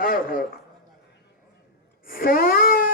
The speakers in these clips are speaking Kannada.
ಹೌದು ಹೌದು ಸೋರವನ್ನ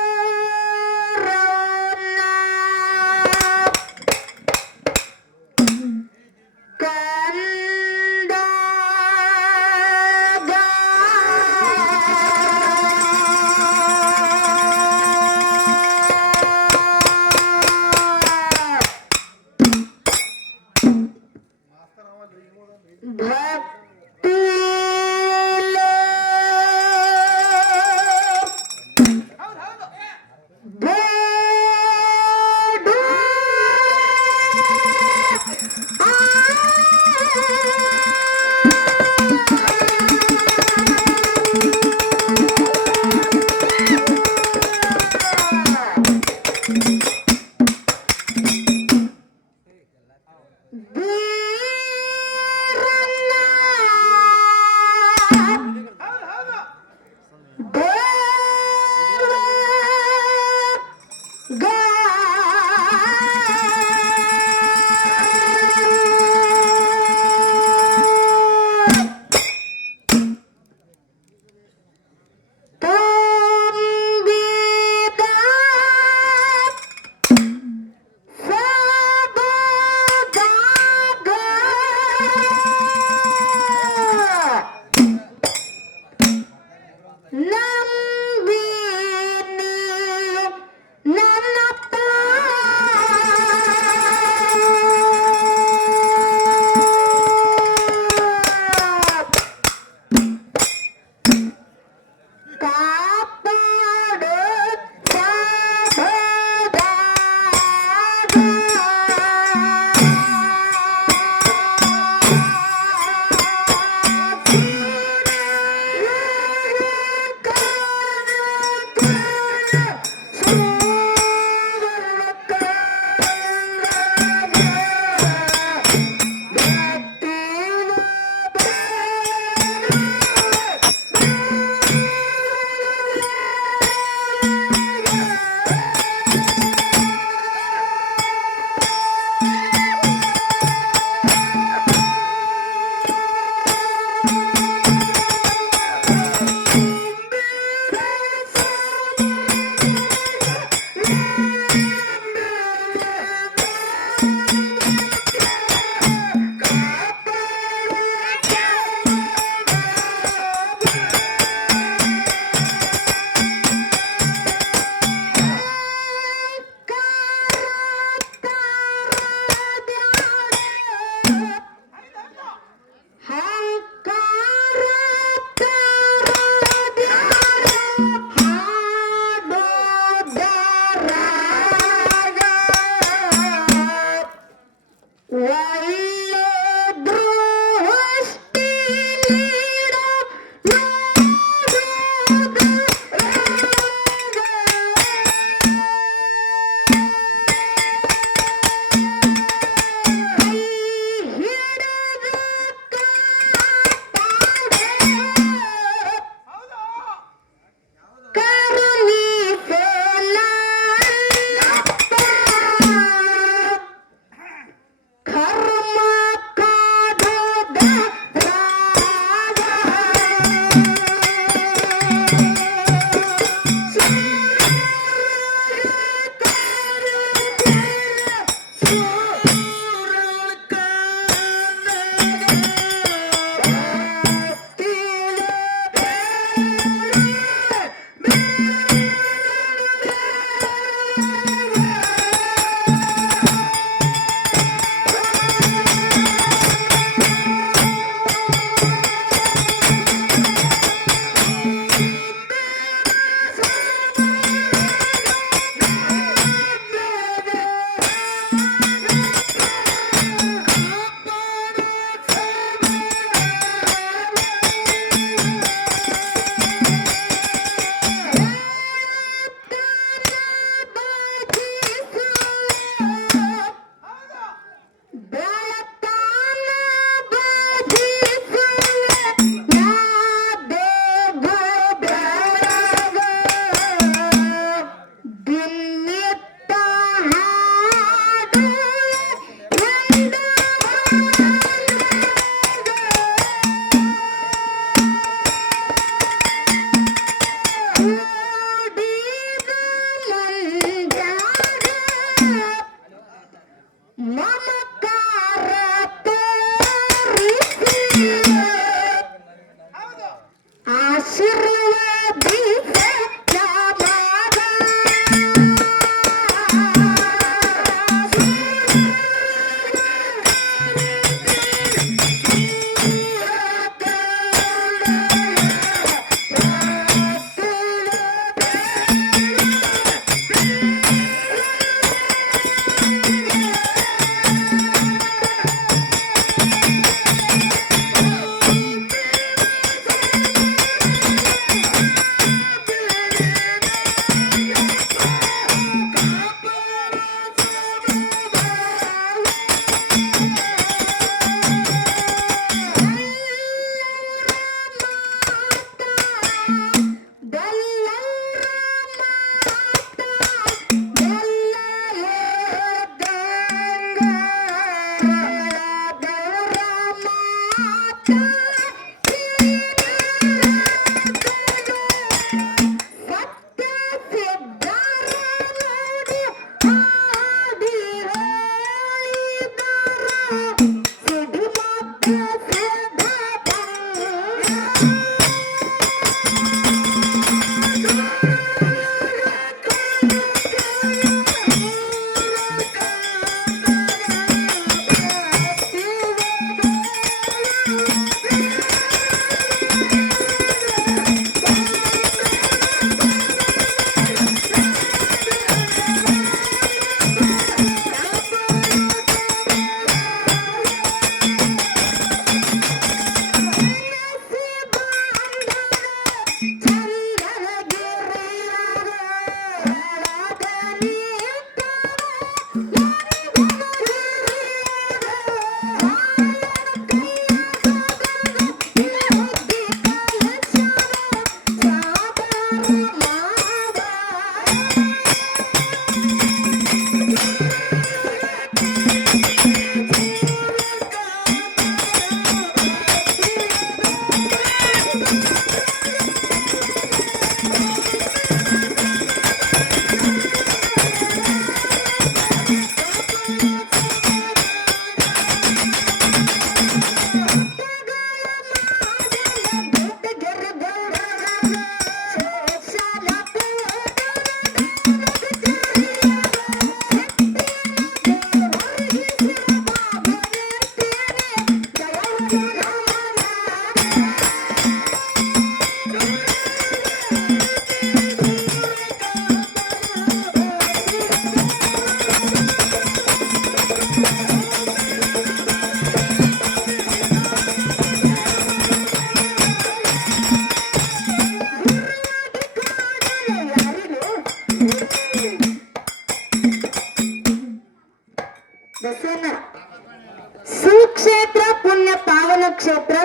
ಸುಕ್ಷೇತ್ರ ಪುಣ್ಯ ಪಾವನ ಕ್ಷೇತ್ರ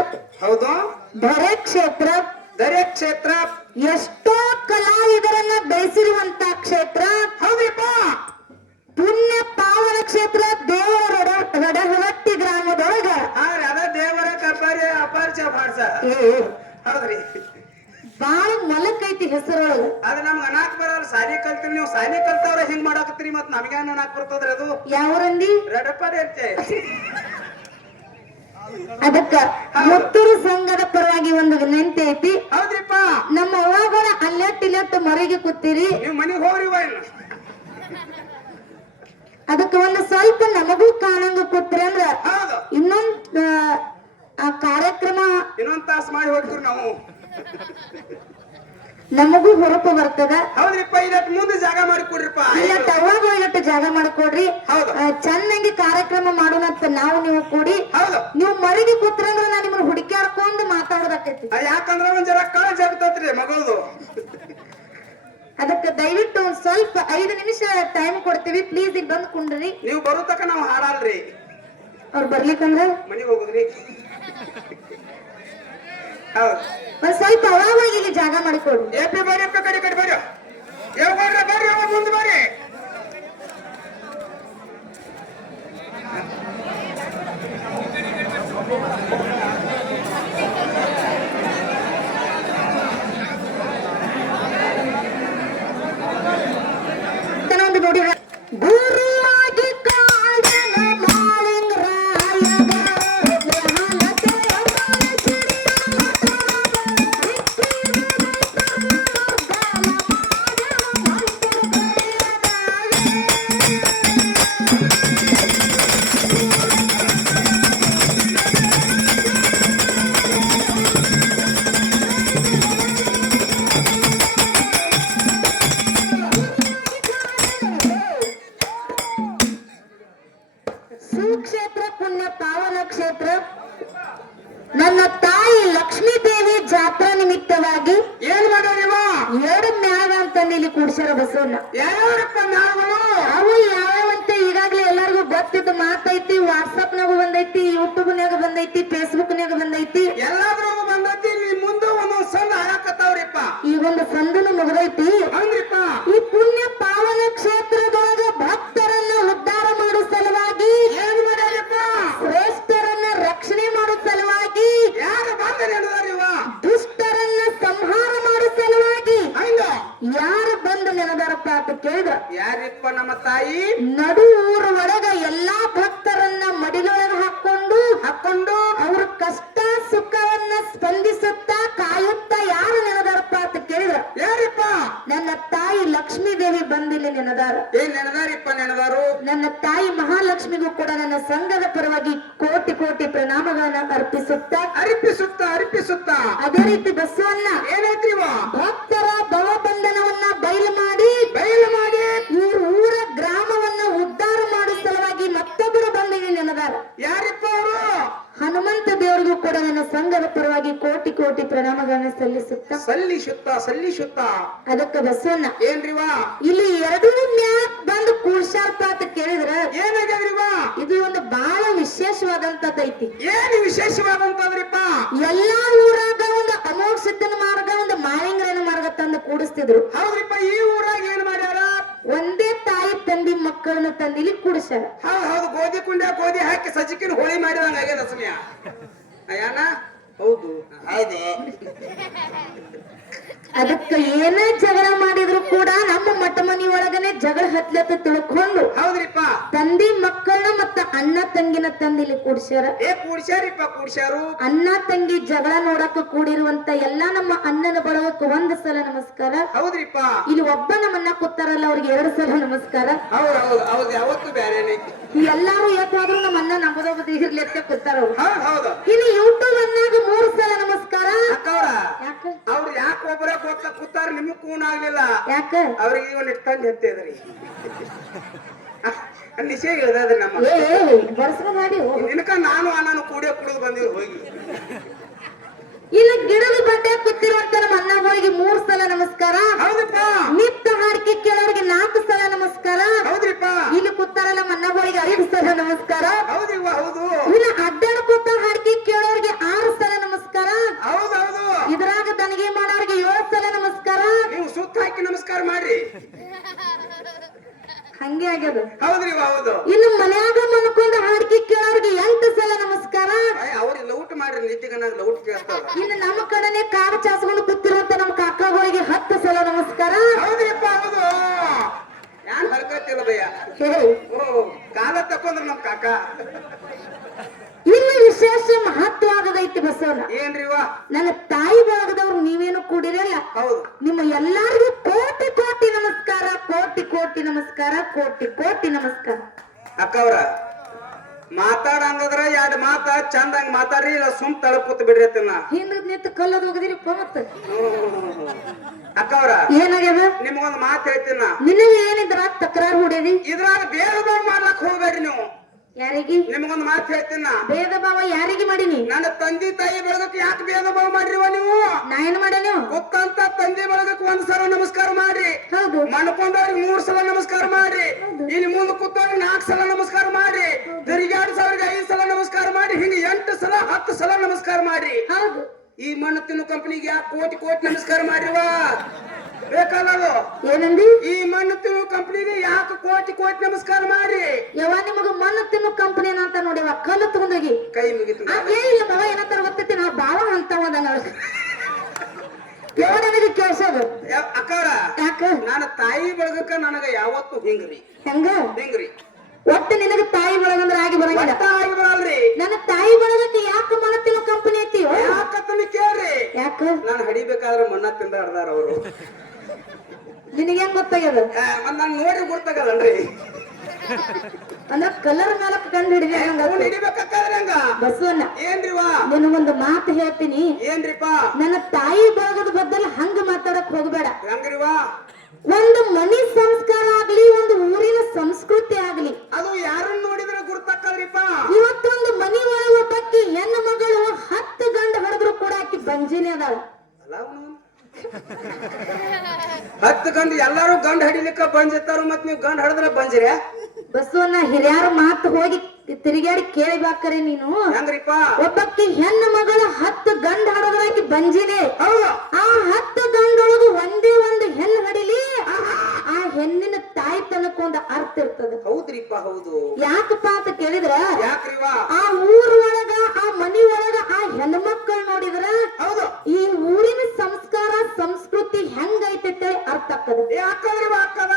ಹೌದು. ಧರೆ ಕ್ಷೇತ್ರ ಧರೆ ಕ್ಷೇತ್ರ ಎಷ್ಟೋ ಕಲಾವಿದರನ್ನ ಬೆಳೆಸಿರುವಂತ ಕ್ಷೇತ್ರ. ಹೌದ್ರಿಪ್ಪ. ಪುಣ್ಯ ಪಾವನ ಕ್ಷೇತ್ರ ದೇವರ ರಡಹಟ್ಟಿ ಗ್ರಾಮದೊಳಗ ಅದ ದೇವರ ಕಬ್ಬರಿ ಅಪರಿಚಯ ಮಾಡ್ಸ. ಹೌದ್ರಿ. ಬಾಳ ಮೊಲಕೈತಿ ಹೆಸರೊಳಗ. ಅದ ನಮ್ಗ ಅನಾಕ್ ಬರಲ್ಲ. ಸಾಲಿ ಕಲ್ತಿರಿ ನೀವು. ಸಾಲಿ ಕಲ್ತವ್ರ ಹಿಂಗ್ ಮಾಡಾಕತ್ರಿ. ಮತ್ ನಮ್ಗೆ ಅನಾಕ್ ಬರ್ತದ್ರಿ ಅದು. ಯಾವರಂದಿ ರಡಪಡಿ ಇರ್ತೆ. ಅದಕ್ಕ ಮುತ್ತೂರು ಸಂಘದ ಪರವಾಗಿ ಒಂದು ವಿನಂತಿ ಐತಿ. ಹೌದ್ರಿಪ್ಪ. ನಮ್ಮ ಅವ್ವಗಳ ಅಲ್ಲಟ್ಟಿಲ್ಲಟ್ಟು ಮರೆಗೆ ಕೂತೀರಿ. ನೀವು ಮನಿಗ್ ಹೋಗ್ರಿ ಇಲ್ಲ. ಅದಕ್ಕ ಒಂದು ಸ್ವಲ್ಪ ನಮಗೂ ಕಾಣಂಗ ಕೂತ್ರಿ ಅಂದ್ರ ಹೌದು. ಇನ್ನೊಂದ್ ಆ ಕಾರ್ಯಕ್ರಮ ಇನ್ನೊಂದ್ ತಾಸ್ ಮಾಡಿ ಹೋಗ್ತೀವಿ ನಾವು. ನಮಗೂ ಹೊರಪು ಬರ್ತದ. ಹೌದ್ರಿಪ್ಪ. ಇದಕ್ಕೆ ಮುಂದೆ ಜಾಗ ಮಾಡಿ ಕೊಡ್ರಿಪ್ಪ. ಇಲ್ಲಟ್ಟು ಅವಾಗ ಇಲ್ಲಟ್ಟು ಜಾಗ ಮಾಡ್ಕೊಡ್ರಿ. ಚೆನ್ನಾಗಿ ಕಾರ್ಯಕ್ರಮ ಮಾಡೋಣ ಅಂತ ನಾವು ನೀವು ಕೂಡಿ. ಹೌದು. ನೀವು ಮರಿಗೆ ಕೂತ್ರಂದ್ರ ನಾ ನಿಮ್ಮನ್ನ ಹುಡುಕ್ಯಾಡ್ಕೊಂಡು ಮಾತಾಡೋದಾಕೈತಿ. ಯಾಕಂದ್ರ ಒಂದ್ ಜರ ಕಳ ಜಗತ್ತತ್ರಿ ಮಗಳದು. ಅದಕ್ಕೆ ದಯವಿಟ್ಟು ಒಂದ್ ಸ್ವಲ್ಪ 5 ನಿಮಿಷ ಟೈಮ್ ಕೊಡ್ತೀವಿ. ಪ್ಲೀಸ್ ಇಲ್ಲಿ ಬಂದ್ ಕುಂಡ್ರಿ. ನೀವು ಬರೋ ತಕ ನಾವು ಹಾಡಲ್ರಿ. ಅವ್ರು ಬರ್ಲಿಕ್ಕಂದ್ರ ಮನಿಗ್ ಹೋಗುದ್ರಿ. ಹೌದು. ಒಂದ್ ಸ್ವಲ್ಪ ಅವಾಗ ಇಲ್ಲಿ ಜಾಗ ಮಾಡಿಕೊಡು. ಎಪ್ಪಿ ಬರ್ರಿ. ಕಡೆ ಕಡೆ ಬರ್ರಿ. ಯಾವ ಬರ್ರಿ ಬರ್ರಿ. ಅವ ಮುಂದೆ ಬರ್ರಿ. ಒಂದು ನೋಡಿ ಗುರುವಾಗಿ ಕಾಡನ ಮಾಳಿಂಗರಾಯಗ ಸುಕ್ಷೇತ್ರ ಪುಣ್ಯ ಪಾವನ ಕ್ಷೇತ್ರ. ನನ್ನ ತಾಯಿ ಲಕ್ಷ್ಮೀ ದೇವಿ ಜಾತ್ರಾ ನಿಮಿತ್ತವಾಗಿ ಏನ್ ಮಾಡ್ಯಾರ? 2 ಮ್ಯಾಗ ಅಂತಂದು ಇಲ್ಲಿ ಕೂಡ್ಸ್ಯಾರ ಬಸವಣ್ಣ. ಯಾವ್ಯಾವಪ್ಪ ಮ್ಯಾಗಳು? ಅವು ಯಾವ್ಯಾವಂತ ಈಗಾಗ್ಲೇ ಎಲ್ಲರಿಗೂ ಗೊತ್ತಿದ್ದು ಮಾತೈತಿ. ವಾಟ್ಸಪ್ ನಾಗ ಬಂದೈತಿ, ಯೂಟ್ಯೂಬ್ ನಾಗ ಬಂದೈತಿ, ಫೇಸ್ಬುಕ್ ನಾಗ ಬಂದೈತಿ, ಎಲ್ಲಾದ್ರಾಗ ಬಂದೈತಿ. ಮುಂದೆ ಒಂದೊಂದ್ ಸಂದ ಹಾಕತ್ತಾವ್ರಿಪ್ಪ. ಈಗ ಒಂದು ಸಂದನು ಮುಗಿದೈತಿ. ಅಂದ್ರಿಪ್ಪ. ಈ ಪುಣ್ಯ ಪಾವನ ಕ್ಷೇತ್ರದೊಳಗ ಭಕ್ತರನ್ನ ಉದ್ಧಾರ ಮಾಡೋ ಸಲುವಾಗಿ ಏನ್ ಮಾಡ್ಯಾರಪ್ಪ? ಶ್ರೇಷ್ಠರನ್ನ ರಕ್ಷಣೆ ಮಾಡೋ ಸಲುವಾಗಿ, ಯಾರು ಬಂದ ನೆನದಾರಿವ? ದುಷ್ಟರನ್ನ ಸಂಹಾರ ಮಾಡೋ ಸಲುವಾಗಿ ಹಂಗ ಯಾರು ಬಂದು ನೆನದಾರಪ್ಪ ಅಂತ ಕೇಳಿದ್ರ ಯಾರಿಪ್ಪ? ನಮ್ಮ ತಾಯಿ ನಡು ಊರ ಒಳಗ ಎಲ್ಲಾ ಭಕ್ತರನ್ನ ಮಡಿಲೊಳಗ ಹಾಕೊಂಡು ಅವ್ರ ಕಷ್ಟ ಸುಖವನ್ನ ಸ್ಪಂದಿಸುತ್ತಾ ಕಾಯುತ್ತಾ ಯಾರು ನೆನದಾರಪ್ಪ ಅಂತ ಕೇಳಿದ್ರ ಯಾರಿಪ್ಪ? ನನ್ನ ತಾಯಿ ಲಕ್ಷ್ಮೀ ದೇವಿ ಬಂದಿಲ್ಲಿ ನೆನದಾರ. ಏನ್ ನೆನದಾರಿಪ್ಪ? ನೆನದಾರು ನನ್ನ ತಾಯಿ ಮಹಾಲಕ್ಷ್ಮಿಗೂ ಕೂಡ ನನ್ನ ಸಂಘದ ಪರವಾಗಿ ಕೋಟಿ ಕೋಟಿ ಪ್ರಣಾಮಗಳನ್ನ ಅರ್ಪಿಸುತ್ತಾ ಅದೇ ರೀತಿ ಬಸವಣ್ಣ ಏನೈತ್ರಿವ? ಭಕ್ತರ ಭವಬಂಧನವನ್ನ ಬಯಲು ಮಾಡಿ ಈ ಊರ ಗ್ರಾಮವನ್ನ ಉದ್ಧಾರ ಮಾಡೋ ಸಲುವಾಗಿ ಮತ್ತೊಬ್ಬರು ಬಂದಿಗೆ ನೆನದಾರ. ಯಾರಿಪ್ಪ ಅವರು? ಹನುಮಂತ ದೇವರಿಗೂ ಕೂಡ ನನ್ನ ಸಂಘದ ಪರವಾಗಿ ಕೋಟಿ ಕೋಟಿ ಪ್ರಣಾಮಗಳನ್ನ ಸಲ್ಲಿಸುತ್ತ ಸಲ್ಲಿಸುತ್ತ ಅದಕ್ಕ ಬಸವಣ್ಣ ಏನ್ರಿವಾ ಇಲ್ಲಿ ಎರಡೂ ಮ್ಯಾಕ್ ಬಂದು ಕೂಡ್ಸಾರ್ಪ ಅಂತ ಕೇಳಿದ್ರ ಏನಾಗ್ಯದ್ರಿವಾ ಇದು ಒಂದು ಬಹಳ ವಿಶೇಷವಾದಂತದೈತಿ. ಏನು ವಿಶೇಷವಾದಂತದ್ರಿಪ್ಪ ಎಲ್ಲಾ ಊರಾಗ ಒಂದು ಅಮೋಘ ಸಿದ್ಧನ ಮಾರ್ಗ ಒಂದು ಮಾಳಿಂಗರನ ಮಾರ್ಗ ತಂದು ಕೂಡಿಸ್ತಿದ್ರು. ಹೌದ್ರಿಪ್ಪ ಈ ಊರಾಗ ಏನ್ ಮಾಡ್ಯಾರ ಒಂದೇ ತಾಯಿ ತಂದಿ ಮಕ್ಕಳನ್ನ ತಂದಿಲಿ ಕೂಡಿಸ್ಯಾರ. ಹೌದು ಗೋಧಿ ಕುಂಡ ಗೋಧಿ ಹಾಕಿ ಸಜ್ಜಿಕಿನ ಹೋಳಿ ಮಾಡಿದಂಗ ಆಗ್ಯದ ಸಮಯ ಅಯ್ಯಾನ ಹೌದು ಹೌದೇ ಅದಕ್ಕ ಏನೇ ಜಗಳ ಮಾಡಿದ್ರು ಕೂಡ ನಮ್ಮ ಮಠ ಮನಿ ಒಳಗನೆ ಜಗಳ ಹತ್ಲತ್ತ ತಿಳ್ಕೊಂಡು ಹೌದ್ರಿಪ್ಪ ತಂದಿ ಮಕ್ಕಳನ್ನ ಮತ್ತ ಅಣ್ಣ ತಂಗಿನ ತಂದಿಲಿ ಕೂಡ್ಸ್ಯಾರ. ಕೂಡ್ಸ್ಯಾರಿಪ್ಪ ಕೂಡ್ಸ್ಯಾರು ಅಣ್ಣ ತಂಗಿ ಜಗಳ ನೋಡಕ ಕೂಡಿರುವಂತ ಎಲ್ಲಾ ನಮ್ಮ ಅಣ್ಣನ ಬಳಗಕ್ಕೆ ಒಂದ್ ಸಲ ನಮಸ್ಕಾರ. ಹೌದ್ರಿಪ್ಪ ಇಲ್ಲಿ ಒಬ್ಬ ನಮ್ಮನ್ನ ಕೂತಾರಲ್ಲ ಅವ್ರಿಗೆ 2 ಸಲ ನಮಸ್ಕಾರ. ಹೌದು ಯಾವತ್ತು ಬ್ಯಾರೇನೆ ಎಲ್ಲಾರು ಯಾಕಾದ್ರೂ ನಮ್ಮ ಅಣ್ಣ ನಮ್ಮದೊಬ್ಬ ಇರ್ಲಿಕ್ಕೆ ಕೂತಾರ ಅವ್ರು. ಹೌದು ಇಲ್ಲಿ ಯೂಟ್ಯೂಬ್ ಅನ್ನಾಗ 3 ಸಲ ನಮಸ್ಕಾರ. ಅಕ್ಕವ್ರ ಯಾಕ ಅವ್ರು ಯಾಕೆ ಒಬ್ಬರೇ ಕೂತಾರ ನಿಮಗ್ ಕೂನ್ ಆಗ್ಲಿಲ್ಲ ಯಾಕ ಅವ್ರಿಗೆ ಈಗ ಒಂದ್ ತಂದು ಹೆತ್ತದ್ರಿ ನಿಶೆ ಇಳ್ದದ್ರಿ ನಮ್ಮ ಬರ್ಸ್ಕ ಮಾಡಿ ನಿನಕ ನಾನು ಕೂಡಿಯ ಕುಡಿದು ಬಂದಿವ್ ಹೋಗಿ ಇಲ್ಲಿ ಗಿಡದ ಬಡ್ಡೆ ಕೂತಿರುವಂತ ನಮ್ಮ ಅಣ್ಣಗಳಿಗೆ 3 ಸಲ ನಮಸ್ಕಾರ. ಹೌದಪ್ಪ ನಿತ್ತ ಹಾಡಿಕೆ ಕೇಳೋರಿಗೆ 4 ಸಲ ನಮಸ್ಕಾರ. ಹೌದ್ರಿಪ್ಪ ಇಲ್ಲಿ ಕೂತಾರಲ್ಲ ನಮ್ಮ ಅಣ್ಣಗಳಿಗೆ 5 ಸಲ ನಮಸ್ಕಾರ. ಹೌದಿವ ಹೌದು ಇಲ್ಲಿ ಅಡ್ಡಾಡ ಕೂತ ಹಾಡಿಕೆ ಕೇಳೋರಿಗೆ 6 ಸಲ ನಮಸ್ಕಾರ. ಹೌದೌದು ಇದ್ರಾಗ ದನಿಗೆ ಮಾಡೋರಿಗೆ 7 ಸಲ ನಮಸ್ಕಾರ. ನೀವು ಸುತ್ತ ಹಾಕಿ ನಮಸ್ಕಾರ ಮಾಡ್ರಿ ಹಂಗೆ ಆಗ್ಯದ. ಹೌದ್ರಿ ಹೌದು ಇನ್ನು ಮನ್ಯಾಗ ಮನ್ಕೊಂಡ ಹಾಡಿಕೆ ಕೇಳೋರಿಗೆ 8 ಸಲ ನಮಸ್ಕಾರ. ಅವ್ರಿಗೆ ಲೌಟ್ ಮಾಡ್ರಿ ನಿದ್ದಿಗನಾಗ ಲೌಟ್ ಕೇಳ್ತಾವ ಇನ್ನು ನಮ್ಮ ಕಡೆನೆ ಕಾಡು ಚಾಸ್ಕೊಂಡು ಕೂತಿರುವಂತ ನಮ್ಮ ಕಾಕಾಗಳಿಗೆ 10 ಸಲ ನಮಸ್ಕಾರ. ಹೌದ್ರಿಪ್ಪ ಹೌದು ಯಾನ್ ಹರ್ಕತ್ತಿಲ್ಲ ಭಯ್ಯ ಓ ಕಾಲ ತಕೊಂಡ್ರ ನಮ್ ಕಾಕ ಇಲ್ಲಿ ವಿಶೇಷ ಮಹತ್ವವಾಗದೈತಿ ಬಸವಣ್ಣ. ಏನ್ರಿವ ನನ್ನ ತಾಯಿ ಭಾಗದವ್ರು ನೀವೇನು ಕೂಡಿರಲ್ಲ. ಹೌದು ನಿಮ್ಮ ಎಲ್ಲರಿಗೂ ಕೋಟಿ ಕೋಟಿ ನಮಸ್ಕಾರ, ಕೋಟಿ ಕೋಟಿ ನಮಸ್ಕಾರ, ಕೋಟಿ ಕೋಟಿ ನಮಸ್ಕಾರ. ಅಕ್ಕವ್ರ ಮಾತಾಡಂಗದ್ರ 2 ಮಾತ ಚಂದಂಗ್ ಮಾತಾಡ್ರಿ ಇಲ್ಲ ಸುಮ್ ತಳ ಕೂತ್ ಬಿಡ್ರಿ ಅತ್ತನ ಹಿಂದ್ ನಿಂತು ಕಲ್ಲದ ಹೋಗದಿರಿ ಮತ್ತ ಅಕ್ಕವ್ರ ಏನಾಗ್ಯದ ನಿಮ್ಗೊಂದ್ ಮಾತು ಹೇಳ್ತೀನ ನಿನಗೆ ಏನಿದ್ರ ತಕರಾರು ಹೊಡೆದಿ ಇದ್ರಾಗ ಭೇದ ಭಾವ ಮಾಡ್ಲಕ್ ಹೋಗ್ಬೇಡ್ರಿ ನೀವು. ಯಾರಿಗೆ ನಿಮ್ಗೊಂದ್ ಮಾತು ಹೇಳ್ತೀನ ಭೇದ ಭಾವ ಯಾರಿಗೆ ಮಾಡೀನಿ? ನನ್ನ ತಂದೆ ತಾಯಿ ಬೆಳಗಕ್ಕೆ ಯಾಕೆ ಭೇದ ಭಾವ ಮಾಡ್ರಿವ ನೀವು? ನಾ ಏನ್ ಮಾಡೇನು? ಗೊತ್ತಂತ ತಂದೆ ಬೆಳಗಕ್ಕೆ 1 ಸಲ ನಮಸ್ಕಾರ ಮಾಡ್ರಿ, ಹೌದು ಮಣ್ಕೊಂಡವ್ರಿಗೆ 3 ಸಲ ನಮಸ್ಕಾರ ಮಾಡ್ರಿ, ಇಲ್ಲಿ ಮುಂದೆ ಕೂತವ್ರಿಗೆ 4 ಸಲ ನಮಸ್ಕಾರ ಮಾಡ್ರಿ, ತಿರುಗಾಡ್ಸವ್ರಿಗೆ 5 ಸಲ ನಮಸ್ಕಾರ ಮಾಡಿ, ಹಿಂಗೆ 8 ಸಲ 10 ಸಲ ನಮಸ್ಕಾರ ಮಾಡ್ರಿ. ಹೌದು ಈ ಮಣ್ಣು ತಿನ್ನು ಕಂಪನಿಗೆ ಯಾಕೆ ಕೋಟಿ ಕೋಟಿ ನಮಸ್ಕಾರ ಮಾಡ್ರಿವ? ಬೇಕಲ್ಲ ಏನಂದಿ? ಈ ಮಣ್ಣು ತಿನ್ನು ಕಂಪನಿಗೆ ಯಾಕೆ ಕೋಟಿ ಕೋಟಿ ನಮಸ್ಕಾರ ಮಾಡ್ರಿ? ಯಾವ ನಿಮಗ ಮಣ್ಣು ತಿನ್ನು ಕಂಪನಿ ಅಂತ ನೋಡಿವ ಕಲ್ಲು ತಗೊಂಡೋಗಿ ಕೈ ಮುಗಿತು ಇಲ್ಲ ಬಾವ ಏನಂತಾರ ಗೊತ್ತೈತಿ ನಾ ಬಾವ ಅಂತವದ ನನಗೆ ಕೇಳ್ಸೋದು ಅಕ್ಕವ್ರ ಯಾಕ ನಾನು ತಾಯಿ ಬೆಳಗಕ್ಕ ನನಗ ಯಾವತ್ತು ಹಿಂಗ್ರಿ ಹೆಂಗ್ರಿ ಒಟ್ಟು ನಿನಗ ತಾಯಿ ಬಳಗಂದ್ರ ಆಗಿ ಬರಂಗಿಲ್ಲ. ಆಗಿ ಬರಲ್ರಿ. ನನ್ನ ತಾಯಿ ಬಳಗಕ್ಕೆ ಯಾಕೆ ಮಣ್ಣು ತಿನ್ನು ಕಂಪನಿ ಐತಿ? ಯಾಕಂತ ಕೇಳ್ರಿ. ಯಾಕ ನಾನು ಹಡಿಬೇಕಾದ್ರೆ ಮಣ್ಣ ತಿಂದ ಹಡ್ದಾರ ಅವರು. ನಿನಗೆ ಹೆಂಗ್ ಗೊತ್ತಾಗ್ಯದ? ನಾನು ನೋಡಿ ಗೊತ್ತಾಗಲ್ಲನ್ರಿ. ಅಂದ್ರ ಕಲರ್ ಮೇಲೆ ಕಂಡು ಹಿಡಿದ ಹಿಡಿಬೇಕಾದ್ರೆ ಹಂಗ ಬಸವಣ್ಣ ಏನ್ರಿವಾ ನಿನಗೊಂದು ಮಾತು ಹೇಳ್ತೀನಿ. ಏನ್ರಿಪ್ಪ? ನನ್ನ ತಾಯಿ ಬಳಗದ ಬದಲು ಹಂಗ ಮಾತಾಡಕ್ ಹೋಗ್ಬೇಡ. ಹೆಂಗ್ರಿವಾ? ಒಂದು ಮನಿ ಸಂಸ್ಕಾರ ಆಗ್ಲಿ, ಒಂದು ಊರಿನ ಸಂಸ್ಕೃತಿ ಆಗ್ಲಿ, ಅದು ಯಾರನ್ನ ನೋಡಿದ್ರೆ ಗುರ್ತಾಕಲ್ರಿಪ್ಪ. ಇವತ್ತೊಂದು ಮನಿ ಒಳಗ ಒಬ್ಬಾಕಿ ಹೆಣ್ಣು ಮಗಳು 10 ಗಂಡ ಹೊಡೆದ್ರು ಕೂಡ ಆಕಿ ಬಂಜಿನೇ ಅದಾಳ. 10 ಗಂಡು ಎಲ್ಲಾರು ಗಂಡ ಹಿಡಿಲಿಕ್ಕ ಬಂಜಿರ್ತಾರ, ಮತ್ ನೀವು ಗಂಡ ಹಿಡಿದ್ರೆ ಬಂಜಿರೆ? ಬಸವಣ್ಣ ಹಿರಿಯಾರ ಮಾತು ಹೋಗಿ ತಿರುಗಾಡಿ ಕೇಳಿ ಬಾಕರೆ ನೀನು. ಹೆಂಗ್ರಿಪ್ಪ? ಒಬ್ಬಾಕಿ ಹೆಣ್ಣು ಮಗಳು 10 ಗಂಡ ಹೊಡೆದ್ರೆ ಆಕಿ ಬಂಜಿನೇ. ಹೌದು. ಆ 10 ಗಂಡೊಳಗು ಒಂದೇ ಒಂದು ಹೆಣ್ಣು ಹಡಿಲಿ, ಆ ಹೆಣ್ಣಿನ ತಾಯ್ತನಕ್ಕೊಂದು ಅರ್ಥ ಇರ್ತದ. ಹೌದ್ರಿಪ್ಪ ಹೌದು. ಯಾಕಪ್ಪ ಅಂತ ಕೇಳಿದ್ರ ಯಾಕ್ರಿವ? ಆ ಊರ್ ಒಳಗ ಆ ಮನಿ ಒಳಗ ಆ ಹೆಣ್ಮಕ್ಳು ನೋಡಿದ್ರ ಹೌದು ಈ ಊರಿನ ಸಂಸ್ಕಾರ ಸಂಸ್ಕೃತಿ ಹೆಂಗೈತೆ ಅರ್ಥ ಆಗ್ತದ. ಯಾಕಂದ್ರಿವ ಅಕ್ಕದ?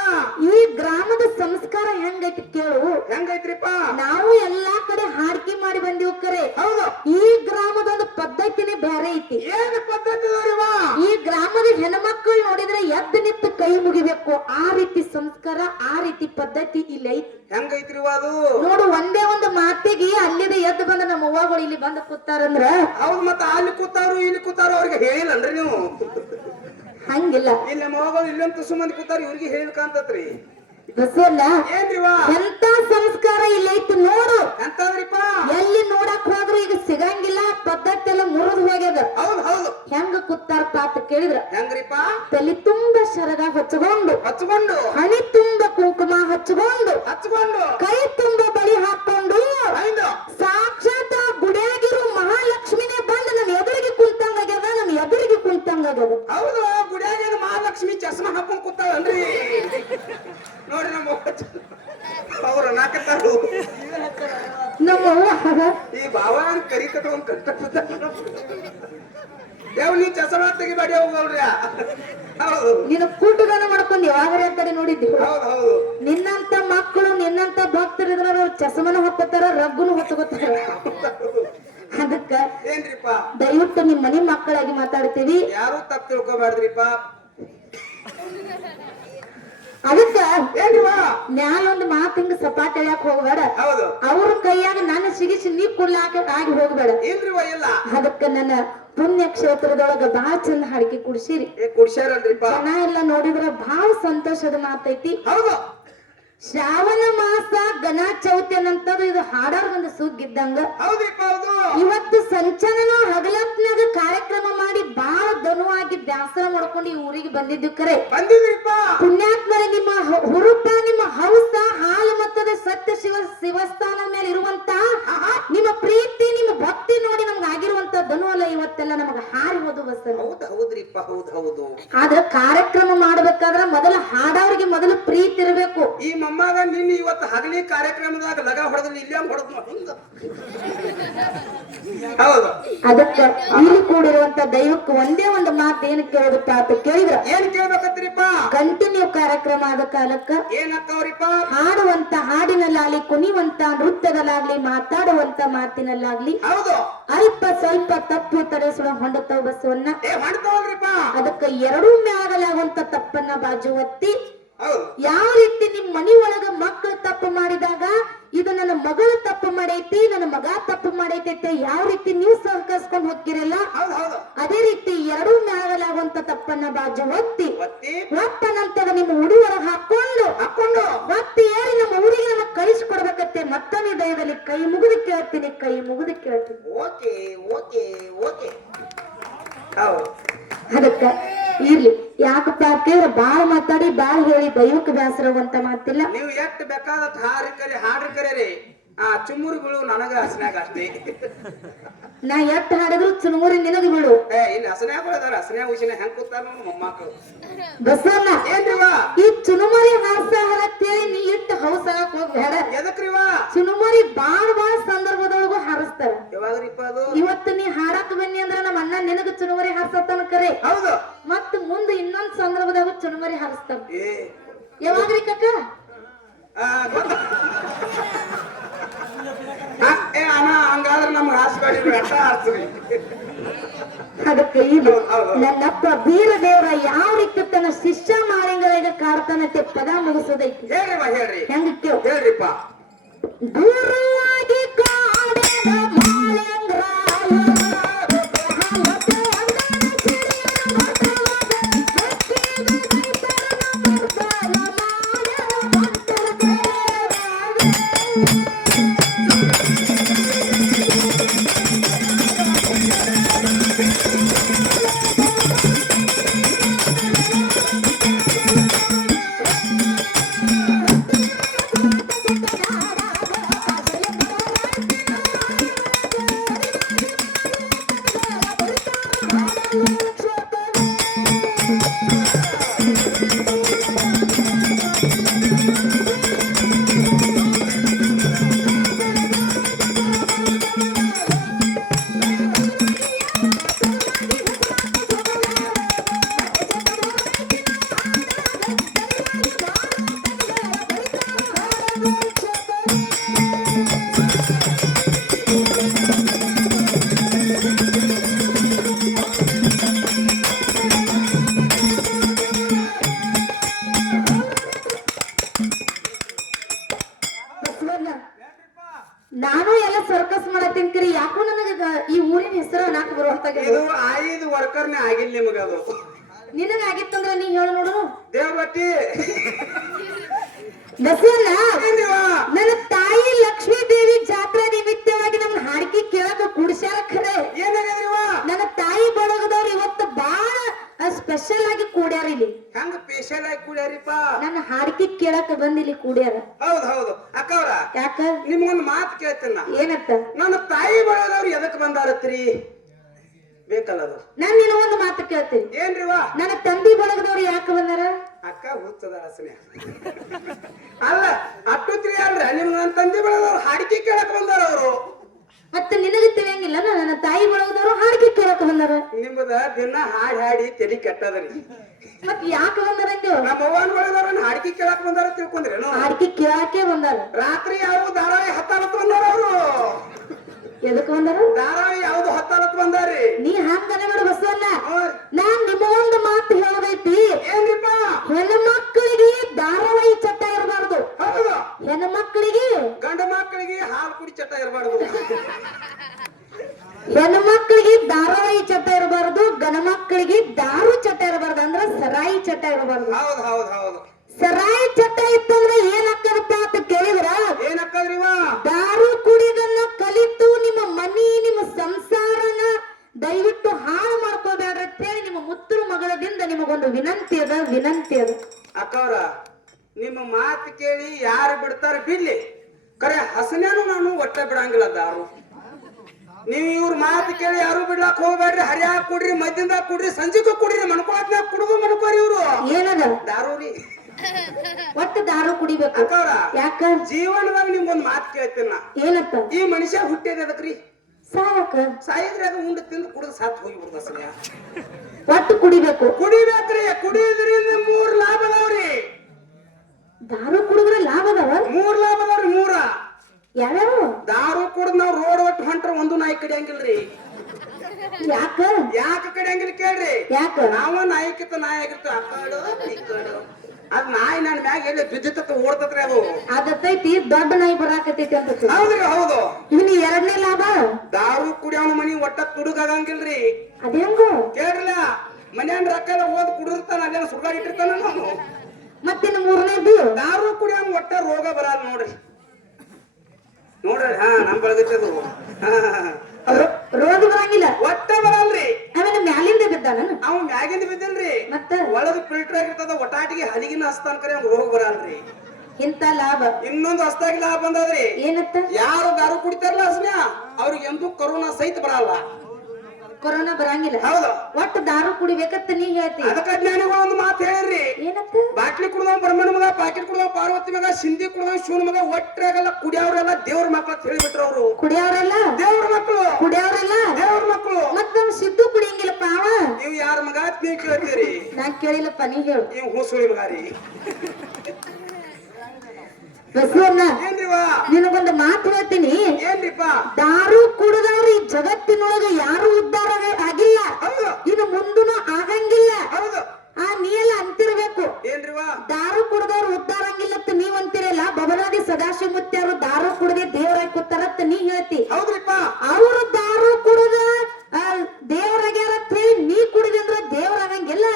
ಈ ಗ್ರಾಮದ ಸಂಸ್ಕಾರ ಹೆಂಗೈತಿ ಕೇಳು. ಹೆಂಗೈತ್ರಿಪ್ಪ? ನಾವು ಎಲ್ಲಾ ಕಡೆ ಹಾಡ್ಕಿ ಮಾಡಿ ಬಂದಿವ್ ಕರೆ. ಹೌದು. ಈ ಗ್ರಾಮದ ಒಂದು ಪದ್ಧತಿನೇ ಬೇರೆ ಐತಿ. ಏನ್ ಪದ್ಧತಿ? ಈ ಗ್ರಾಮದ ಹೆಣ್ಮಕ್ಳು ನೋಡಿದ್ರೆ ಎದ್ದು ನಿಂತು ಕೈ ಮುಗಿಬೇಕು, ಆ ರೀತಿ ಸಂಸ್ಕಾರ ಆ ರೀತಿ ಪದ್ಧತಿ ಇಲ್ಲಿ ಐತಿ. ಹೆಂಗೈತ್ರಿವ ಅದು? ನೋಡು ಒಂದೇ ಒಂದು ಮಾತಿಗೆ ಅಲ್ಲಿದೆ ಎದ್ದು ಬಂದ ನಮ್ಮ ಅವ್ವಗಳು ಇಲ್ಲಿ ಬಂದ ಕೂತಾರಂದ್ರ ಹೌದು. ಮತ್ತ ಅಲ್ಲಿ ಕೂತಾರು ಇಲ್ಲಿ ಕೂತಾರು ಅವ್ರಿಗೆ ಹೇಳಿಲ್ಲನ್ರಿ ನೀವು? ಹಂಗಿಲ್ಲ. ಇಲ್ಲಿ ನಮ್ಮ ಅವ್ವಗಳು ಇಲ್ಲಂತ ಸುಮ್ಮನೆ ಕೂತಾರ, ಇವ್ರಿಗೆ ಹೇಳ್ಕಂತತ್ರಿ. ಬಸವಣ್ಣ ಏನ್ರಿವ ಎಂತ ಸಂಸ್ಕಾರ ಇಲ್ಲೈತಿ ನೋಡು. ಎಂತಂದ್ರಿಪ್ಪ ಎಲ್ಲಿ ನೋಡಕ್ ಹೋದ್ರು ಈಗ ಸಿಗಂಗಿಲ್ಲ, ಪದ್ಧತಿ ಎಲ್ಲ ಮುರಿದು ಹೋಗ್ಯದ. ಹೌದು ಹೌದು ಹೆಂಗ ಕೂತಾರಪ್ಪ ಅಂತ ಕೇಳಿದ್ರ, ಹೆಂಗ್ರಿಪ್ಪ ತಲೆ ತುಂಬ ಶರಗ ಹಚ್ಕೊಂಡು, ಹಚ್ಕೊಂಡು ಹಣಿ ತುಂಬ ಕುಂಕುಮ ಹಚ್ಕೊಂಡು, ಹಚ್ಕೊಂಡು ಕೈ ತುಂಬ ಬಳಿ ಹಾಕೊಂಡು, ಐದು ಸಾಕ್ಷಾತ್ ಆ ಗುಡಿಯಾಗಿರು ಮಹಾಲಕ್ಷ್ಮಿನೇ ಬಂದು ನನ್ನ ಎದುರಿಗೆ ಕುಂತಂಗಾಗ್ಯದ, ನನ್ನ ಎದುರಿಗೆ ಕುಂತಂಗಾಗ್ಯದ. ಹೌದು ಗುಡಿಯಾಗ ಮಹಾಲಕ್ಷ್ಮಿ ಚಸ್ಮಾ ಹಾಕೊಂಡ್ ಕೂತಾಳನ್ರಿ. ನೋಡ್ರಿ ನಮ್ಮ ಅವ್ರ ನಾಕತ್ತಾರು ನಮ್ಮ ಅವ್ವ ಈ ಭಾವ ಕರಿ ಕಟ್ಕೊಂಡ್ ಕಷ್ಟ ಯಾವ ನೀ ಚಸ್ಮಾ ತೆಗಿಬೇಡಿ ಹೋಗಲ್ರಿ. ಹೌದು ನೀನು ಕೂಟುಗಾನ ಮಾಡ್ಕೊಂಡು ಯಾವಾಗ ಅಂತಾರೆ ನೋಡಿದ್ದೀವಿ. ಹೌದು ಹೌದು ನಿನ್ನಂತ ಮಕ್ಕಳು ನಿನ್ನಂತ ಭಕ್ತರಿದ್ರ ಚಸ್ಮನ ಹೊತ್ತತಾರ, ರಗ್ಗುನು ಹೊತ್ತಕೋತಾರ. ಅದಕ್ಕ ಏನ್ರಿಪ್ಪ ದಯವಿಟ್ಟು ನಿಮ್ ಮನಿ ಮಕ್ಕಳಾಗಿ ಮಾತಾಡ್ತೀವಿ. ಯಾರು ತಪ್ಪು ತಿಳ್ಕೊಬಾರ್ದ್ರಿಪ್ಪ. ಅದಕ್ಕ ಏನ್ರಿವ ನ್ಯಾಯ ಒಂದು ಮಾತು ಹಿಂಗ ಸಪಾಟ್ ಎಳ್ಯಾಕ ಹೋಗ್ಬೇಡ. ಹೌದು ಅವ್ರ ಕೈಯಾಗ ನನ್ನ ಸಿಗಿಸಿ ನೀ ಕೊಡ್ಲಾಕ ಆಗಿ ಹೋಗ್ಬೇಡ. ಏನ್ರಿವ ಇಲ್ಲ ಅದಕ್ಕ ನನ್ನ ಪುಣ್ಯ ಕ್ಷೇತ್ರದೊಳಗ ಬಹಳ ಚಂದ ಹಾಡಿಕೆ ಕುಡ್ಸಿರಿ. ಕುಡ್ಸ್ಯಾರಲ್ರಿಪ್ಪ. ಜನ ಎಲ್ಲ ನೋಡಿದ್ರ ಬಹಳ ಸಂತೋಷದ ಮಾತೈತಿ. ಹೌದು ಶ್ರಾವಣ ಮಾಸ ಗಣ ಚೌತಿ ಅನ್ನಂತದ್ದು ಇದು ಹಾಡೋರ್ ಒಂದು ಸುಗ್ಗಿದ್ದಂಗ. ಹೌದ್ರಿಪ್ಪ ಹೌದು ಇವತ್ತು ಸಂಚಲನ ಹಗಲತ್ನಾಗ ಕಾರ್ಯಕ್ರಮ ಮಾಡಿ ಬಾಳ ದನುವಾಗಿ ಬ್ಯಾಸರ ಮಾಡ್ಕೊಂಡು ಈ ಊರಿಗೆ ಬಂದಿದ್ದು ಕರೆ. ಬಂದಿದ್ರಿಪ್ಪ ಪುಣ್ಯಾತ್ಮರ ನಿಮ್ಮ ಹುರುಪ, ನಿಮ್ಮ ಹೌಸ, ಹಾಲು ಮತ್ತದ ಸತ್ಯ ಶಿವಸ್ಥಾನ ಮೇಲೆ ಇರುವಂತ ನಿಮ್ಮ ಪ್ರೀತಿ, ನಿಮ್ಮ ಭಕ್ತಿ ನೋಡಿ ನಮ್ಗೆ ಆಗಿರುವಂತ ದನು ಅಲ್ಲ ಇವತ್ತೆಲ್ಲ ನಮಗ ಹಾರಿ ಹೋದು ಬಸ್ಸಲ್ಲ. ಹೌದು ಹೌದ್ರಿಪ್ಪ ಹೌದು ಹೌದು. ಆದ್ರ ಕಾರ್ಯಕ್ರಮ ಮಾಡ್ಬೇಕಾದ್ರ ಮೊದಲ ಹಾಡವ್ರಿಗೆ ಮೊದಲು ಪ್ರೀತಿ ಇರಬೇಕು. ಈ ಮೊಮ್ಮಗ ನಿನ್ನ ಇವತ್ತು ಹಗಲಿ ಕಾರ್ಯಕ್ರಮದಾಗ ಲಗ ಹೊಡೆದ್ರಿ, ಇಲ್ಲಿ ಹಂಗ ಹೊಡೆದ್ ಹಿಂಗ. ಹೌದು ಅದಕ್ಕ ಇಲ್ಲಿ ಕೂಡಿರುವಂತ ದೈವಕ್ಕೆ ಒಂದೇ ಒಂದು ಮಾತು ಏನು ಕೇಳೋದಪ್ಪ ಅಂತ ಕೇಳಿದ್ರ, ಏನ್ ಕೇಳ್ಬೇಕತ್ರಿಪ್ಪ? ಕಂಟಿನ್ಯೂ ಕಾರ್ಯಕ್ರಮ ಆದ ಕಾಲಕ್ಕ ಏನಕ್ಕವ್ರಿಪ್ಪ? ಹಾಡುವಂತ ಹಾಡಿನಲ್ಲಾಗ್ಲಿ, ಕುಣಿಯುವಂತ ನೃತ್ಯದಲ್ಲಾಗ್ಲಿ, ಮಾತಾಡುವಂತ ಮಾತಿನಲ್ಲಾಗ್ಲಿ ಹೌದು ಅಲ್ಪ ಸ್ವಲ್ಪ ತಪ್ಪು ತಡೆಸುವ ಹೊಂಡತವ ಬಸವನ್ನ. ಮಾಡ್ತಾವಲ್ರಿಪ್ಪ. ಅದಕ್ಕ ಎರಡೂ ಮ್ಯಾಗಲಾಗುವಂತ ತಪ್ಪನ್ನ ಬಾಜು ಒತ್ತಿ, ಹೌದು ಯಾವ ರೀತಿ ನಿಮ್ ಮನಿ ಒಳಗ ಮಕ್ಕಳು ತಪ್ಪು ಮಾಡಿದಾಗ ಇದು ನನ್ನ ಮಗಳು ತಪ್ಪು ಮಾಡೈತಿ, ನನ್ನ ಮಗ ತಪ್ಪು ಮಾಡೈತಿ ಯಾವ ರೀತಿ ನೀವು ಸಹಕರಿಸ್ಕೊಂಡು ಹೋಗ್ತಿರಲ್ಲ, ಹೌದು ಹೌದು ಅದೇ ರೀತಿ ಎರಡೂ ಮ್ಯಾಗಲಾಗುವಂತ ತಪ್ಪನ್ನ ಬಾಜು ಒತ್ತಿ ಒತ್ತಿ ಒತ್ತ ನಂತರ ನಿಮ್ಮ ಉಡಿ ಒಳಗ ಹಾಕೊಂಡು ಒತ್ತಿ ಏರಿ ನಮ್ಮ ಊರಿಗೆ ನಮಗ್ ಕಳಿಸ್ಕೊಡ್ಬೇಕತ್ತೆ. ಮತ್ತೊಂದು ದಯದಲ್ಲಿ ಕೈ ಮುಗಿದು ಕೇಳ್ತೀನಿ, ಕೈ ಮುಗಿದು ಕೇಳ್ತೀನಿ. Okay okay okay. ಹೌದು ಅದಕ್ಕ ಇರ್ಲಿ, ಯಾಕಪ್ಪ ಅಂತೇಳಿ ಬಾಳ ಮಾತಾಡಿ ಬಾಳ ಹೇಳಿ ದೈವಕ್ಕೆ ಬೇಸರವಂತ ಮಾತಿಲ್ಲ. ನೀವು ಎಷ್ಟು ಬೇಕಾದ ಹಾಡ್ರಿ ಕರೀರಿ, ಆ ಚುಮ್ಮುರಿಗಳು ನನಗ ಹಸನ್ಯಾಗ ಅಷ್ಟೇ. ನಾ ಎಷ್ಟ್ ಹಾಡಿದ್ರು ಚುನುಮುರಿ ನಿನಗ ಬಿಡು. ಇಲ್ಲಿ ಹಸನ್ಯಾಗಳು ಅದಾರ, ಹಸನ್ಯಾಗ ಹುಸಿನ ಹೆಂಗ್ ಕೂತಾರ ಮೊಮ್ಮಕ್ಕಳು. ಬಸವಣ್ಣ ಏನ್ರಿವಾ ಈ ಚುನುಮರಿ ಹಾಸ್ಯಾರ ಅಂತೇಳಿ ನೀ ಇಟ್ಟು ಹೌಸ್ ಆಗಕ್ ಹೋಗ್ಬೇಡ. ಎದಕ್ರಿವಾ ಚುನುಮರಿ ಬಾಳ ಸಂದರ್ಭದೊಳಗೂ ಹಾರಿಸ್ತಾರ. ಯಾವಾಗ್ರಿಪ್ಪ ಅದು? ಇವತ್ತು ನೀ ಹಾಡಕ್ ಬನ್ನಿ ಅಂದ್ರ ನಮ್ಮ ಅಣ್ಣ ನಿನಗ ಚುನುಮರಿ ಹಾರಿಸತ್ತಾನ ಕರೆ. ಹೌದು ಮತ್ತ ಮುಂದೆ ಇನ್ನೊಂದ್ ಸಂದರ್ಭದಾಗ ಚುನುಮರಿ ಹಾರಿಸ್ತಾನ. ಏ ಯಾವಾಗ್ರಿ ಕಕ್ಕ? ಅಣ್ಣ ಹಂಗಾದ್ರೆ ನಮ್ಗೆ ಹಾಸ್ಬೇಡಿ, ಅಟ್ಟ ಹಾಸ್ತೀವಿ. ಅದಕ್ಕೆ ಇದು ನನ್ನಪ್ಪ ಬೀರ ದೇವರ ಯಾವ ರೀತಿ ತನ್ನ ಶಿಷ್ಯ ಮಾರಂಗರಿಗೆ ಕಾಡ್ತಾನಂತೆ ಪದ ಮುಗಿಸೋದೈತಿ. ಹೇಳ್ರಿಪ್ಪ ಹೇಳ್ರಿ. ಹೆಂಗ ಕೇಳು, ಹೇಳ್ರಿಪ್ಪ. ದೂರವಾಗಿ ಕಾಡದ ಮಾಳಂಗ್ರಾಯ ನಾನು ಎಲ್ಲ ಸರ್ಕಸ್ ಮಾಡತ್ತೀನಿ ಕರಿ, ಯಾಕೋ ನನಗ ಈ ಊರಿನ ಹೆಸರು ನಾಕ್ ಬರುವಂತ. ಇದು 5 ವರ್ಕರ್ನೇ ಆಗಿಲ್ಲ ನಿಮಗ. ಅದು ನಿನಗ ಆಗಿತ್ತಂದ್ರ ನೀ ಹೇಳು ನೋಡು. ದೇವಬಟ್ಟಿ ಬಸವಣ್ಣ ಏನ್ರಿವಾ ನನ್ನ ತಾಯಿ ಲಕ್ಷ್ಮೀ ದೇವಿ ಜಾತ್ರಾ ನಿಮಿತ್ತವಾಗಿ ನಮ್ಮ ಹಾಡಿಕೆ ಕೇಳಕ ಕುಡಿಸ್ಯಾರ ಖರೆ ಏನಾಗ್ಯದ್ರಿವಾ ನನ್ನ ತಾಯಿ ಬಳಗದವ್ರು ಇವತ್ತು ಬಾಳ ಸ್ಪೆಷಲ್ ಆಗಿ ಕೂಡ್ಯಾರ ಇಲ್ಲಿ ಹಂಗ ಸ್ಪೆಷಲ್ ಆಗಿ ಕೂಡ್ಯಾರಿಪ್ಪ ನನ್ನ ಹಾಡಿಕೆ ಕೇಳಕ ಬಂದ್ ಇಲ್ಲಿ ಕೂಡ್ಯಾರ ಹೌದು ಹೌದು ಅಕ್ಕವ್ರ ಯಾಕ ನಿಮ್ಗೊಂದು ಮಾತು ಕೇಳ್ತೀನಿ ನಾ. ಏನತ್ತ ನನ್ನ ತಾಯಿ ಬಳಗದವ್ರು ಎದಕ್ ಬಂದಾರತ್ರಿ ಬೇಕಲ್ಲ ಅದು ನಾನ್ ನಿನ್ನ ಒಂದು ಮಾತು ಕೇಳ್ತೀನಿ ಏನ್ರಿವಾ ನನ್ನ ತಂದಿ ಬಳಗದವ್ರು ಯಾಕೆ ಬಂದಾರ ಅಕ್ಕ ಹುಚ್ಚದ ಹಸನೆ ಅಲ್ಲ ಅಟ್ಟುತ್ರಿ ಅಲ್ರ ನಿಮ್ ನನ್ನ ತಂದೆ ಬಳಗದವ್ರು ಹಾಡಿಕೆ ಕೇಳಕ್ ಬಂದಾರ ಅವರು ಮತ್ತೆ ನಿನಗೆ ತಿಳಿಯಂಗಿಲ್ಲ ನನ್ನ ತಾಯಿ ಬಳಗದವ್ರು ಹಾಡಿಕೆ ಕೇಳಕ ಬಂದಾರ ನಿಮ್ಮದ ದಿನ ಹಾಡಿ ಹಾಡಿ ತಲಿ ಕೆಟ್ಟದ್ರಿ ಮತ್ ಯಾಕೆ ಬಂದಾರ ಅಂದೇವ್ ನಮ್ಮ ಅವ್ವನ ಬಳಗದವ್ರನ್ನ ಹಾಡಿಕೆ ಕೇಳಕ್ ಬಂದಾರ ತಿಳ್ಕೊಂಡ್ರೇನು ಹಾಡಿಕೆ ಕೇಳಕ್ಕೆ ಬಂದಾರ ರಾತ್ರಿ ಯಾವ ಧಾರಾವಾಹಿ ಹತ್ತಾಲತ್ ಬಂದಾರ ಅವರು ಎದಕ್ ಬಂದಾರ ಧಾರಾವಾಹಿ ಯಾವ್ದು ಹತ್ತಾಲತ್ ಬಂದಾರಿ ನೀ ಹಂಗನ ಬಿಡು ಬಸವಣ್ಣ ಹ್ಮ್. ನಾನ್ ನಿಮ್ಮ ಒಂದು ಮಾತು ಹೇಳದೈತಿ ಏನ್ರಿಪ್ಪ ಹೆಣ್ಮಕ್ಳಿಗೆ ಧಾರಾವಾಹಿ ಚಟ ಇರಬಾರ್ದು ಹೌದು ಹೆಣ್ಮಕ್ಳಿಗೆ ಗಂಡ ಮಕ್ಕಳಿಗೆ ಹಾಲು ಕುಡಿ ಚಟ ಇರಬಾರ್ದು ಹೆಣ್ಮಕ್ಳಿಗೆ ಧಾರಾವಾಹಿ ಚಟ ಇರಬಾರ್ದು ಗಂಡ ಮಕ್ಕಳಿಗೆ ದಾರು ಚಟ ಇರಬಾರ್ದು ಅಂದ್ರ ಸರಾಯಿ ಚಟ ಇರಬಾರ್ದು ಹೌದು ಹೌದು ಹೌದು ಸರಾಯಿ ಚಟ ಇತ್ತಂದ್ರೆ ಏನಾಗ್ತದಪ್ಪ ಅಂತ ಕೇಳಿದ್ರ ಏನಕ್ಕದ್ರಿವಾ ದಾರು ಕುಡಿದನ್ನ ಕಲಿತು ನಿಮ್ಮ ಮನಿ ನಿಮ್ಮ ಸಂಸಾರನ ದಯವಿಟ್ಟು ಹಾಳು ಮಾಡ್ಕೋಬೇಡ್ರಿ ಅಂತ ಹೇಳಿ ನಿಮ್ಮ ಮುತ್ತುರು ಮಗಳದಿಂದ ನಿಮಗೊಂದು ವಿನಂತಿ ಅದ ಅಕ್ಕವ್ರ ನಿಮ್ಮ ಮಾತು ಕೇಳಿ ಯಾರು ಬಿಡ್ತಾರ ಬಿಡ್ಲಿ ಕರೆ ಹಸನೇನು ನಾನು ಒಟ್ಟ ಬಿಡಂಗಿಲ್ಲ ದಾರು ನೀವು ಇವ್ರ ಮಾತು ಕೇಳಿ ಯಾರು ಬಿಡ್ಲಾಕ್ ಹೋಗ್ಬೇಡ್ರಿ ಹರಿಯಾಗ ಕುಡ್ರಿ ಮದ್ದಿಂದ ಕುಡ್ರಿ ಸಂಜೆಗೂ ಕುಡ್ರಿ ಮಣ್ಕೊಳತ್ನಾಗ ಕುಡುದು ಮಣ್ಕೋರಿ ಇವ್ರು ಏನದ ದಾರು ರೀ ಒಟ್ಟು ದಾರು ಕುಡಿಬೇಕು ಅಕ್ಕವ್ರ ಯಾಕ ಜೀವನದಾಗ ನಿಮ್ಗೊಂದ್ ಮಾತು ಕೇಳ್ತೀನಿ ನಾ ಏನತ್ತ ಈ ಮನುಷ್ಯ ಹುಟ್ಟಿದ ಅದಕ್ರಿ ಸಾಯಕ ಸಾಯಿದ್ರೆ ಅದು ಉಂಡು ತಿಂದು ಕುಡಿದು ಸಾತ್ ಹೋಗಿಬಿಡ್ದ ಅಸಲ್ಯ ಒಟ್ಟು ಕುಡಿಬೇಕು ಕುಡಿಬೇಕ್ರಿ ಕುಡಿಯೋದ್ರಿಂದ 3 ಲಾಭ ಅದಾವ್ರಿ ದಾರು ಕುಡಿದ್ರೆ ಲಾಭ ಅದಾವ 3 ಲಾಭ ಅದಾವ್ರಿ 3 ಯಾವ್ಯಾವ ದಾರು ಕುಡ್ದು ನಾವ್ ರೋಡ್ ಒಟ್ಟು ಹೊಂಟ್ರ ಒಂದು ನಾಯಿ ಕಡಿಯಂಗಿಲ್ರಿ ಯಾಕ ಯಾಕೆ ಕಡಿಯಂಗಿಲ್ಲ ಕೇಳ್ರಿ ಯಾಕ ನಾವ ನಾಯಿಕಿತ್ತ ನಾಯಿ ಆಗಿರ್ತೀವಿ ಅಕ್ಕಡು ಇಕ್ಕಡು ಅದ್ ನಾಯಿ ನನ್ ಮ್ಯಾಗ ಎಲ್ಲಿ ಬಿದ್ದಿತ್ತ ಓಡ್ತತ್ರಿ ಅದು ಅದತ್ತೈತಿ ದೊಡ್ಡ ನಾಯಿ ಬರಾಕತೈತಿ ಅಂತ ಹೌದ್ರಿ ಹೌದು ಇವ್ನಿ ಎರಡನೇ ಲಾಭ ದಾರು ಕುಡಿಯೋನ ಮನಿ ಒಟ್ಟ ತುಡುಗಾಗಂಗಿಲ್ರಿ ಅದೇಂಗು ಕೇಳ್ರಲ್ಲ ಮನ್ಯಾನ ರೊಕ್ಕ ಎಲ್ಲ ಓದ್ ಕುಡಿರ್ತಾನ ಅಲ್ಲೇನ ಸುಡ್ಗಾಡ್ ಇಟ್ಟಿರ್ತಾನ ನಾನು ಮತ್ತಿನ್ನು ಮೂರನೇದು ದಾರು ಕುಡಿಯೋನ್ ಒಟ್ಟ ರೋಗ ಬರಲ್ಲ ನೋಡ್ರಿ ನೋಡ್ರಿ ಹಾ ನಮ್ ಬಳಗತ್ತದು ರೋಗ ಬರಂಗಿಲ್ಲ ಒಟ್ಟ ಬರಲ್ರಿ ಆಮೇಲೆ ಮ್ಯಾಲಿಂದ ಬಿದ್ದಾನ ಅವ್ ಮ್ಯಾಗಿಂದ ಬಿದ್ದಿಲ್ರಿ ಮತ್ತ ಒಳಗ ಫಿಲ್ಟರ್ ಆಗಿರ್ತದ ಒಟಾಟಿಗೆ ಹಲಿಗಿನ ಹಸ್ತಾನ ಕರೆ ಅವ್ನ ರೋಗ ಬರಲ್ರಿ ಇಂತ ಲಾಭ ಇನ್ನೊಂದು ಹೊಸ್ದಾಗಿ ಲಾಭ ಬಂದದ್ರಿ ಏನತ್ತ ಯಾರು ದಾರು ಕುಡಿತಾರಲ್ಲ ಹಸ್ನ್ಯಾ ಅವ್ರಿಗೆ ಎಂದೂ ಕರೋನಾ ಸಹಿತ ಬರಲ್ಲ ಕೊರೋನಾ ಬರಂಗಿಲ್ಲ ಹೌದು ಒಟ್ಟು ದಾರು ಕುಡಿಬೇಕಂತ ನೀ ಹೇಳ್ತಿ ಅದಕ್ಕ ಜ್ಞಾನಿಗಳು ಒಂದು ಮಾತು ಹೇಳಿರಿ ಏನತ್ತ ಬಾಟ್ಲಿ ಕುಡ್ದವ್ ಬ್ರಹ್ಮನ ಮಗ ಪಾಕೆಟ್ ಕುಡ್ದವ್ ಪಾರ್ವತಿ ಮಗ ಸಿಂಧಿ ಕುಡ್ದವ್ ಶಿವನ ಮಗ ಒಟ್ಟಾಗಲ್ಲ ಕುಡಿಯವ್ರೆಲ್ಲ ದೇವ್ರ ಮಕ್ಳು ಅಂತ ಹೇಳಿಬಿಟ್ರು ಅವರು ಕುಡಿಯವ್ರಲ್ಲ ದೇವ್ರ ಮಕ್ಕಳು ಕುಡಿಯವ್ರಲ್ಲ ದೇವ್ರ ಮಕ್ಕಳು ಮತ್ ನಮ್ ಸಿದ್ದು ಕುಡಿಯಂಗಿಲ್ಲಪ್ಪ ಅವ ನೀವು ಯಾರ ಮಗ ಅಂತ ನೀವು ಕೇಳ್ತೀರಿ ನಾನ್ ಕೇಳಿಲ್ಲಪ್ಪ ನೀ ಹೇಳು ನೀವು ಹೂಸುಳಿ ಮಗ ರೀ ಬಸವಣ್ಣ ಏನ್ರಿವಾ ನಿನಗೊಂದು ಮಾತು ಹೇಳ್ತೀನಿ ಏನ್ರಿಪ್ಪ ದಾರು ಕುಡಿದವ್ರು ಈ ಜಗತ್ತಿನೊಳಗೆ ಯಾರು ಉದ್ಧಾರ ಆಗಿಲ್ಲ ಹೌದು ಇನ್ನು ಮುಂದೂ ಆಗಂಗಿಲ್ಲ ಹೌದು ನೀ ಎಲ್ಲ ಅಂತಿರ್ಬೇಕು ಏನ್ರಿವಾ ದಾರು ಕುಡಿದವ್ರು ಉದ್ಧಾರ ಆಗಿಲ್ಲತ್ತ ನೀವ್ ಅಂತಿರಲ್ಲ ಬಬಲಾದಿ ಸದಾಶಿವ ಮುತ್ಯಾರು ದಾರು ಕುಡದೆ ದೇವರಾಗಿ ಕೂತಾರತ್ತ ನೀ ಹೇಳ್ತಿ ಹೌದ್ರಿಪ್ಪ ಅವ್ರು ದಾರು ಕುಡಿದ ದೇವರಾಗ್ಯಾರ ಅಂತ ಹೇಳಿ ನೀ ಕುಡಿದೆ ಅಂದ್ರೆ ದೇವರಾಗಂಗಿಲ್ಲ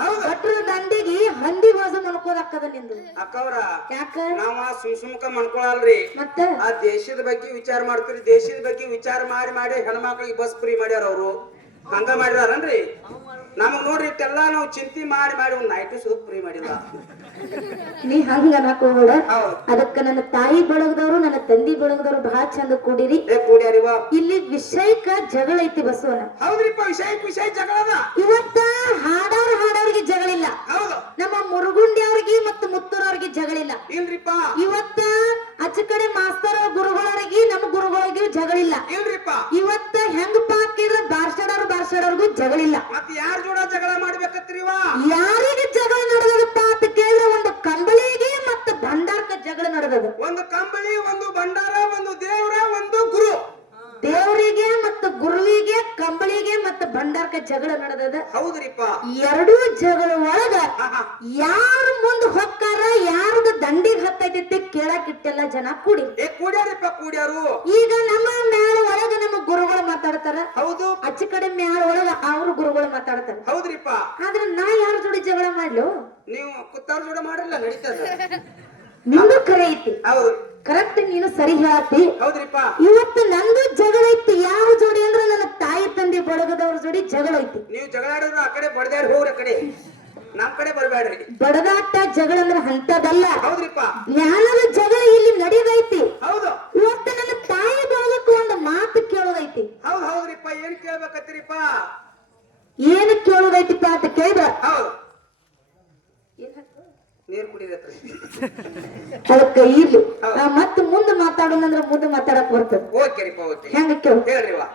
ಹೌದು ಭಟ್ರ ದಂಡಿಗೆ ಹಂದಿ ವಾಸ ಮನ್ಕೋದಾಕದ ನಿಂದು ಅಕ್ಕವ್ರ ಯಾಕ ನಾವ ಸುಮ್ಕ ಮನ್ಕೊಳಲ್ರಿ ಮತ್ತ ಆ ದೇಶದ ಬಗ್ಗೆ ವಿಚಾರ ಮಾಡ್ತೀರಿ ದೇಶದ ಬಗ್ಗೆ ವಿಚಾರ ಮಾಡಿ ಮಾಡಿ ಹೆಣ್ಮಕ್ಳಿಗೆ ಬಸ್ ಫ್ರೀ ಮಾಡ್ಯಾರ ಅವರು ಹಂಗ ಮಾಡಿದಾರನ್ರಿ ನಮಗ್ ನೋಡ್ರಿ ಇಟ್ಟೆಲ್ಲಾ ನಾವು ಚಿಂತೆ ಮಾಡಿ ಮಾಡಿ ಒಂದ್ ನೈಟು ಸುದ ಫ್ರೀ ಮಾಡಿಲ್ಲ ನೀ ಹಂಗ ಅನ್ನಕೋಬೇಡ ಹೌದು ಅದಕ್ಕ ನನ್ನ ತಾಯಿ ಬಳಗದವರು ನನ್ನ ತಂದಿ ಬಳಗದವರು ಬಹಳ ಚಂದ ಕೂಡಿರಿ ಏ ಕೂಡ್ಯಾರಿವ ಇಲ್ಲಿ ವಿಷಯಕ್ಕ ಜಗಳ ಐತಿ ಬಸವನ ಹೌದ್ರಿಪ್ಪ ವಿಷಯ ಜಗಳದ ಇವತ್ತ ಹಾಡೋರ್ಗೆ ಜಗಳಿಲ್ಲ ಹೌದು ನಮ್ಮ ಮುರುಗುಂಡಿ ಅವ್ರಿಗೆ ಮತ್ತು ಮುತ್ತೂರವ್ರಿಗೆ ಜಗಳಿಲ್ಲ ಇಲ್ರಿಪ್ಪ ಇವತ್ತ ಆಚೆ ಕಡೆ ಮಾಸ್ತರ್ ಗುರುಗಳವರಿಗೆ ನಮ್ಮ ಗುರುಗಳಿಗೆ ಜಗಳಿಲ್ಲ ಇಲ್ರಿಪ್ಪ ಇವತ್ತ ಹೆಂಗಪ್ಪ ಹಾಕಿದ್ರ ಬಾರ್ಸಡವ್ರಿಗೂ ಜಗಳಿಲ್ಲ ಮತ್ ಯಾರ ಜೋಡ ಜಗಳ ಮಾಡ್ಬೇಕತ್ರಿವ ಯಾರಿಗೆ ಜಗಳ ನಡೆದದಪ್ಪ ಅಂತ ಕೇಳಿದ್ರೆ ಒಂದು ಕಂಬಳಿಗೆ ಮತ್ತು ಭಂಡಾರಕ ಜಗಳ ನಡೆದದ ಒಂದು ಕಂಬಳಿ ಒಂದು ಭಂಡಾರ ಒಂದು ದೇವ್ರ ಒಂದು ಗುರು ದೇವರಿಗೆ ಮತ್ತು ಗುರುವಿಗೆ ಕಂಬಳಿಗೆ ಮತ್ತು ಭಂಡಾರಕ ಜಗಳ ನಡೆದದ ಹೌದ್ರಿಪ್ಪ ಎರಡೂ ಜಗಳ ಒಳಗ ಯಾರು ಮುಂದ್ ಹೊಕ್ಕಾರ ಯಾರ್ದು ದಂಡಿಗೆ ಹತ್ತೈತಿ ಕೇಳಕ್ ಇಟ್ಟೆಲ್ಲ ಜನ ಕೂಡಿ ಏ ಕೂಡ್ಯಾರಿಪ್ಪ ಕೂಡ್ಯಾರು ಈಗ ನಮ್ಮ ಮ್ಯಾಳ ಒಳಗ ನಮ್ಮ ಗುರುಗಳು ಮಾತಾಡ್ತಾರ ಹೌದು ಆಚೆ ಕಡೆ ಮ್ಯಾಳ ಒಳಗ ಅವ್ರ ಗುರುಗಳು ಮಾತಾಡ್ತಾರ ಹೌದ್ರಿಪ್ಪ ಆದ್ರೆ ನಾ ಯಾರ ಜೋಡಿ ಜಗಳ ಮಾಡ್ಲು ನೀವು ಕುತ್ತಾರ ಜೋಡ ಮಾಡಿಲ್ಲ ನಡೀತದ ನಿಂದು ಕರೆ ಐತಿ ಹೌದು ಕರೆಕ್ಟ್ ನೀನು ಸರಿ ಹೇಳತ್ತಿ ಹೌದ್ರಿಪ್ಪ ಇವತ್ತು ನಂದು ಜಗಳ ಐತಿ ಯಾರ ಜೋಡಿ ಅಂದ್ರೆ ನನ್ನ ತಾಯಿ ತಂದೆ ಬಳಗದವ್ರ ಜೋಡಿ ಜಗಳ ಐತಿ ನೀವು ಜಗಳ ಆಡಿದ್ರು ಆ ಕಡೆ ಬಡದಾಡಿ ಹೋಗ್ರಿ ಆ ಕಡೆ ನಮ್ ಕಡೆ ಬರ್ಬೇಡ್ರಿ ಬಡದಾಟ ಜಗಳ ಅಂದ್ರೆ ಅಂತದಲ್ಲ ಹೌದ್ರಿಪ್ಪ ಜ್ಞಾನದ ಜಗಳ ಇಲ್ಲಿ ನಡೆದೈತಿ ಹೌದು ಇವತ್ತು ನನ್ನ ತಾಯಿ ಬಳಗಕ್ಕೆ ಒಂದು ಮಾತು ಕೇಳೋದೈತಿ ಹೌದ್ರಿಪ್ಪ ಏನ್ ಕೇಳ್ಬೇಕತ್ತೀರಿಪ್ಪ ಏನು ಕೇಳೋದೈತಿಪ್ಪ ಅಂತ ಕೇಳಿದ್ರ ಹೌದು ನೀರ್ ಕುಡಿದತ್ರಿ ಅದಕ್ಕ ಇಲ್ಲಿ ಮತ್ತೆ ಮುಂದೆ ಮಾತಾಡೋದಂದ್ರ ಮುಂದೆ ಮಾತಾಡಕ್ ಬರ್ತದ ಓಕೆರಿಪ್ಪ ಓಕೆ ಹೆಂಗ ಕೇಳು ಹೇಳ್ರಿವಾ